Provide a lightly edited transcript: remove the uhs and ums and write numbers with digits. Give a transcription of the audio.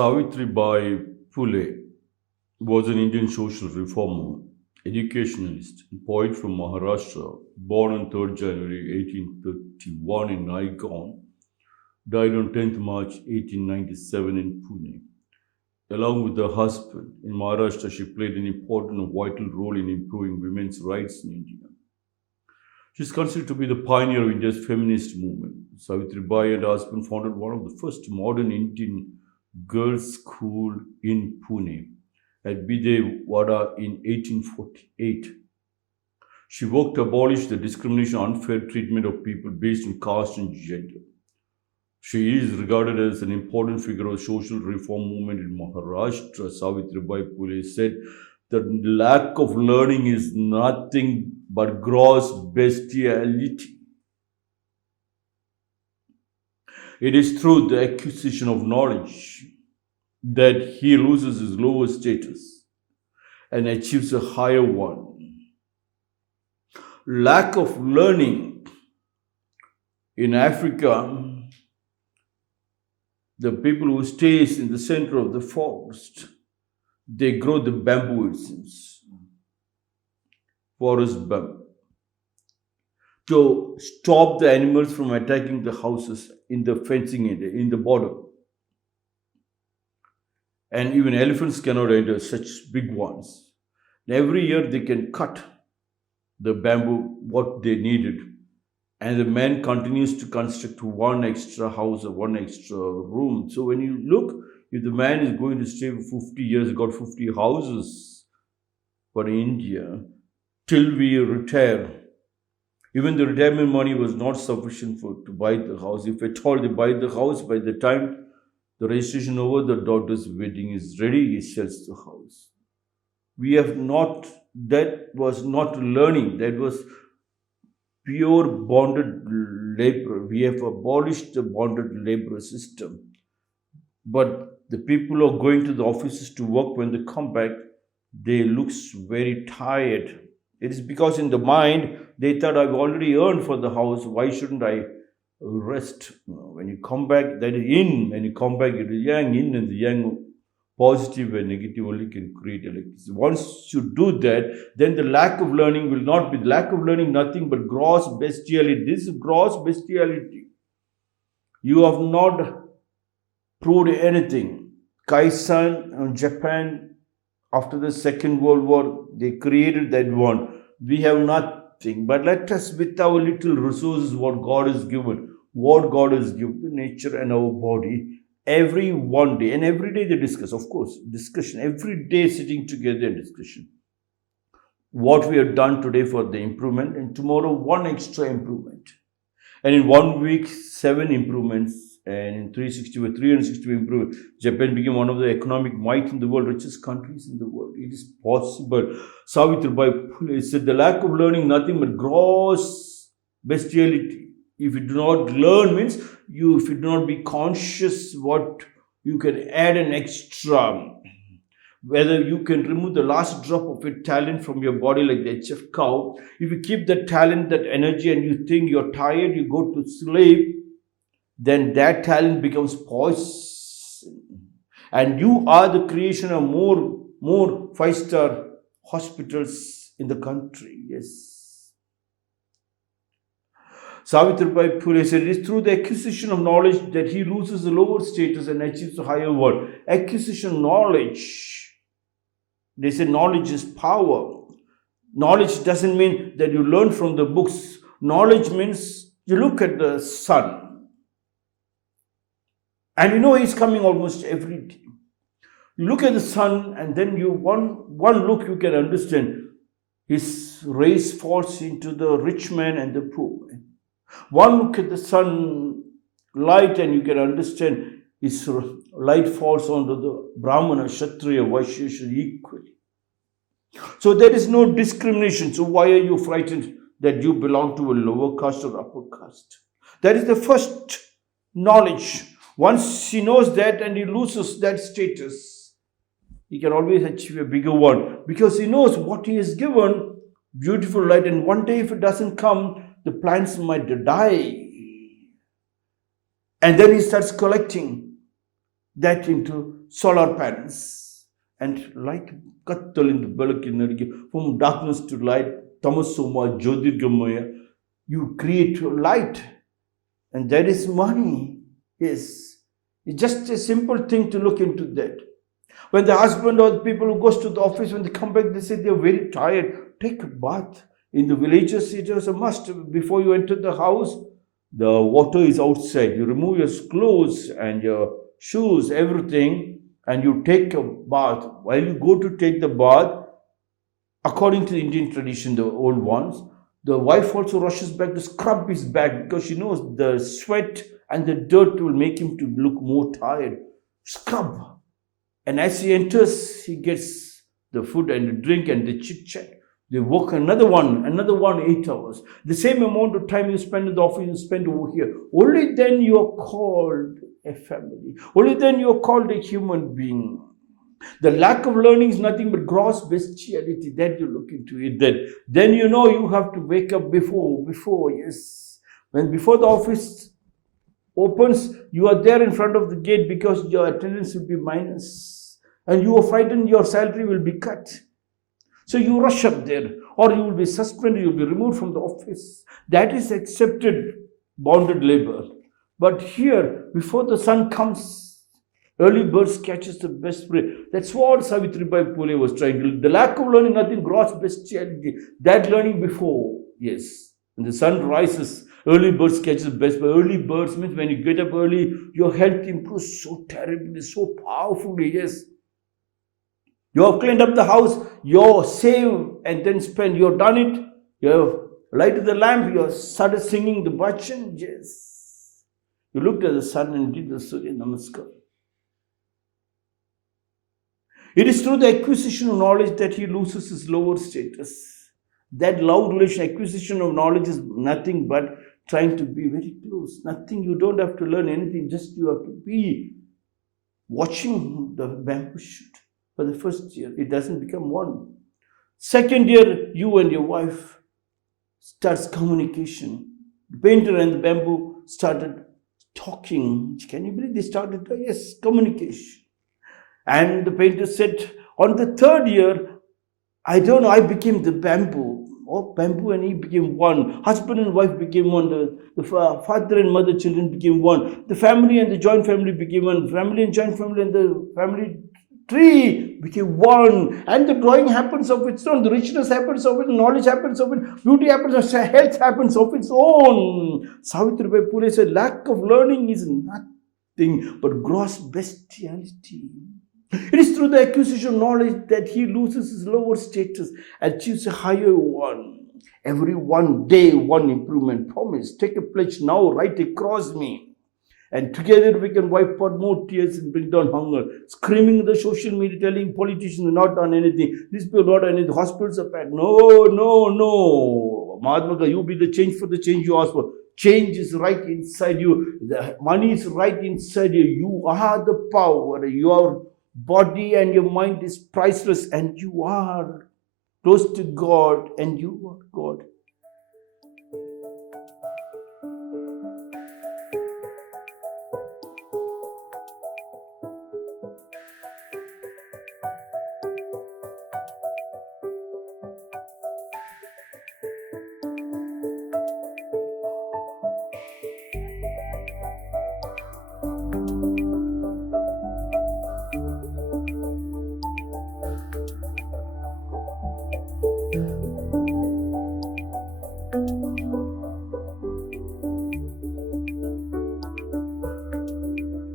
Savitribai Phule was an Indian social reformer, educationalist, and poet from Maharashtra, born on 3rd January 1831 in Naigaon, died on 10th March 1897 in Pune. Along with her husband, in Maharashtra, she played an important and vital role in improving women's rights in India. She is considered to be the pioneer of India's feminist movement. Savitribai and her husband founded one of the first modern Indian girls' school in Pune at Bidewada in 1848. She worked to abolish the discrimination and unfair treatment of people based on caste and gender. She is regarded as an important figure of social reform movement in Maharashtra. Savitribai Phule said that lack of learning is nothing but gross bestiality. It is through the acquisition of knowledge that he loses his lower status and achieves a higher one. Lack of learning in Africa, the people who stays in the center of the forest, they grow the bamboo, it seems, forest bamboo, to stop the animals from attacking the houses in the fencing area, in the border. And even elephants cannot enter such big ones. Every year they can cut the bamboo what they needed, and the man continues to construct one extra house or one extra room. So when you look, if the man is going to stay for 50 years, got 50 houses for India till we retire. Even the retirement money was not sufficient for to buy the house. If at all they buy the house, by the time the registration over, the daughter's wedding is ready, he sells the house. We have not, that was not learning, that was pure bonded labor. We have abolished the bonded labor system. But the people who are going to the offices to work, when they come back, they looks very tired. It is because in the mind they thought, I've already earned for the house. Why shouldn't I rest? When you come back, that is in. When you come back, it is yang in, and the yang positive and negative only can create electricity. Once you do that, then the lack of learning will not be lack of learning, nothing but gross bestiality. This is gross bestiality. You have not proved anything. Kaisan and Japan, after the Second World War, they created that one. We have nothing. But let us, with our little resources, what God has given, the nature and our body, every one day, and every day they discuss, of course, discussion, every day sitting together and discussion. What we have done today for the improvement, and tomorrow one extra improvement. And in 1 week, 7 improvements, and in 360 improvements. Japan became one of the economic might in the world, richest countries in the world. It is possible. Savitribai Phule said, the lack of learning, nothing but gross bestiality. If you do not learn, means you, if you do not be conscious what you can add an extra, whether you can remove the last drop of your talent from your body like the HF cow. If you keep that talent, that energy, and you think you're tired, you go to sleep, then that talent becomes poison. And you are the creation of more 5-star hospitals in the country. Yes. Savitribai Phule said, it is through the acquisition of knowledge that he loses the lower status and achieves a higher one. Acquisition of knowledge. They say knowledge is power. Knowledge doesn't mean that you learn from the books. Knowledge means you look at the sun. And you know he's coming almost every day. You look at the sun, and then you one look you can understand. His rays falls into the rich man and the poor man. One look at the sun light, and you can understand his light falls onto the Brahmana, Kshatriya, Vaishya equally. So there is no discrimination. So why are you frightened that you belong to a lower caste or upper caste? That is the first knowledge. Once he knows that and he loses that status, he can always achieve a bigger one, because he knows what he is given, beautiful light, and one day if it doesn't come, the plants might die. And then he starts collecting that into solar panels. And light kattal from darkness to light, tamasoma, jyotirgamaya, you create light. And that is money. Yes. It's just a simple thing to look into that. When the husband or the people who goes to the office, when they come back, they say they're very tired. Take a bath. In the villages, it was a must. Before you enter the house, the water is outside. You remove your clothes and your shoes, everything, and you take a bath. While you go to take the bath, according to the Indian tradition, the old ones, the wife also rushes back to scrub his back because she knows the sweat and the dirt will make him to look more tired. Scrub. And as he enters, he gets the food and the drink and the chit-chat. They work another one, 8 hours. The same amount of time you spend in the office, you spend over here. Only then you are called a family. Only then you are called a human being. The lack of learning is nothing but gross bestiality. That you look into it. Then you know you have to wake up before, yes. Before the office opens, you are there in front of the gate because your attendance will be minus. And you are frightened your salary will be cut. So you rush up there, or you will be suspended, you will be removed from the office. That is accepted bonded labor. But here, before the sun comes, early birds catches the best prey. That's what Savitribai Phule was trying to do. The lack of learning, nothing, gross bestiality. That learning before, yes. When the sun rises, early birds catches the best prey. Early birds means when you get up early, your health improves so terribly, so powerfully, yes. You have cleaned up the house, you save and then spend, you have done it, you have lighted the lamp, you have started singing the bhajan, yes. You looked at the sun and did the Surya Namaskar. It is through the acquisition of knowledge that he loses his lower status. That loud relation, acquisition of knowledge is nothing but trying to be very close. Nothing, you don't have to learn anything, just you have to be watching the bamboo shoot. For the first year, it doesn't become one. Second year, you and your wife starts communication. The painter and the bamboo started talking. Can you believe they started? Yes, communication. And the painter said, on the third year, I don't know, I became the bamboo. Oh, bamboo and he became one. Husband and wife became one. The father and mother, children became one. The family and the joint family became one. Family and joint family and the family tree became one, and the drawing happens of its own, the richness happens of it, knowledge happens of it, beauty happens, health happens of its own. Savitribai Phule said, lack of learning is nothing but gross bestiality. It is through the acquisition of knowledge that he loses his lower status and achieves a higher one. Every one day, one improvement. Promise, take a pledge now, write across me. And together we can wipe out more tears and bring down hunger. Screaming in the social media, telling politicians have not done anything. These people not done anything. Hospitals are packed. No. Mahatma, you be the change for the change you ask for. Change is right inside you. The money is right inside you. You are the power. Your body and your mind is priceless. And you are close to God. And you are God.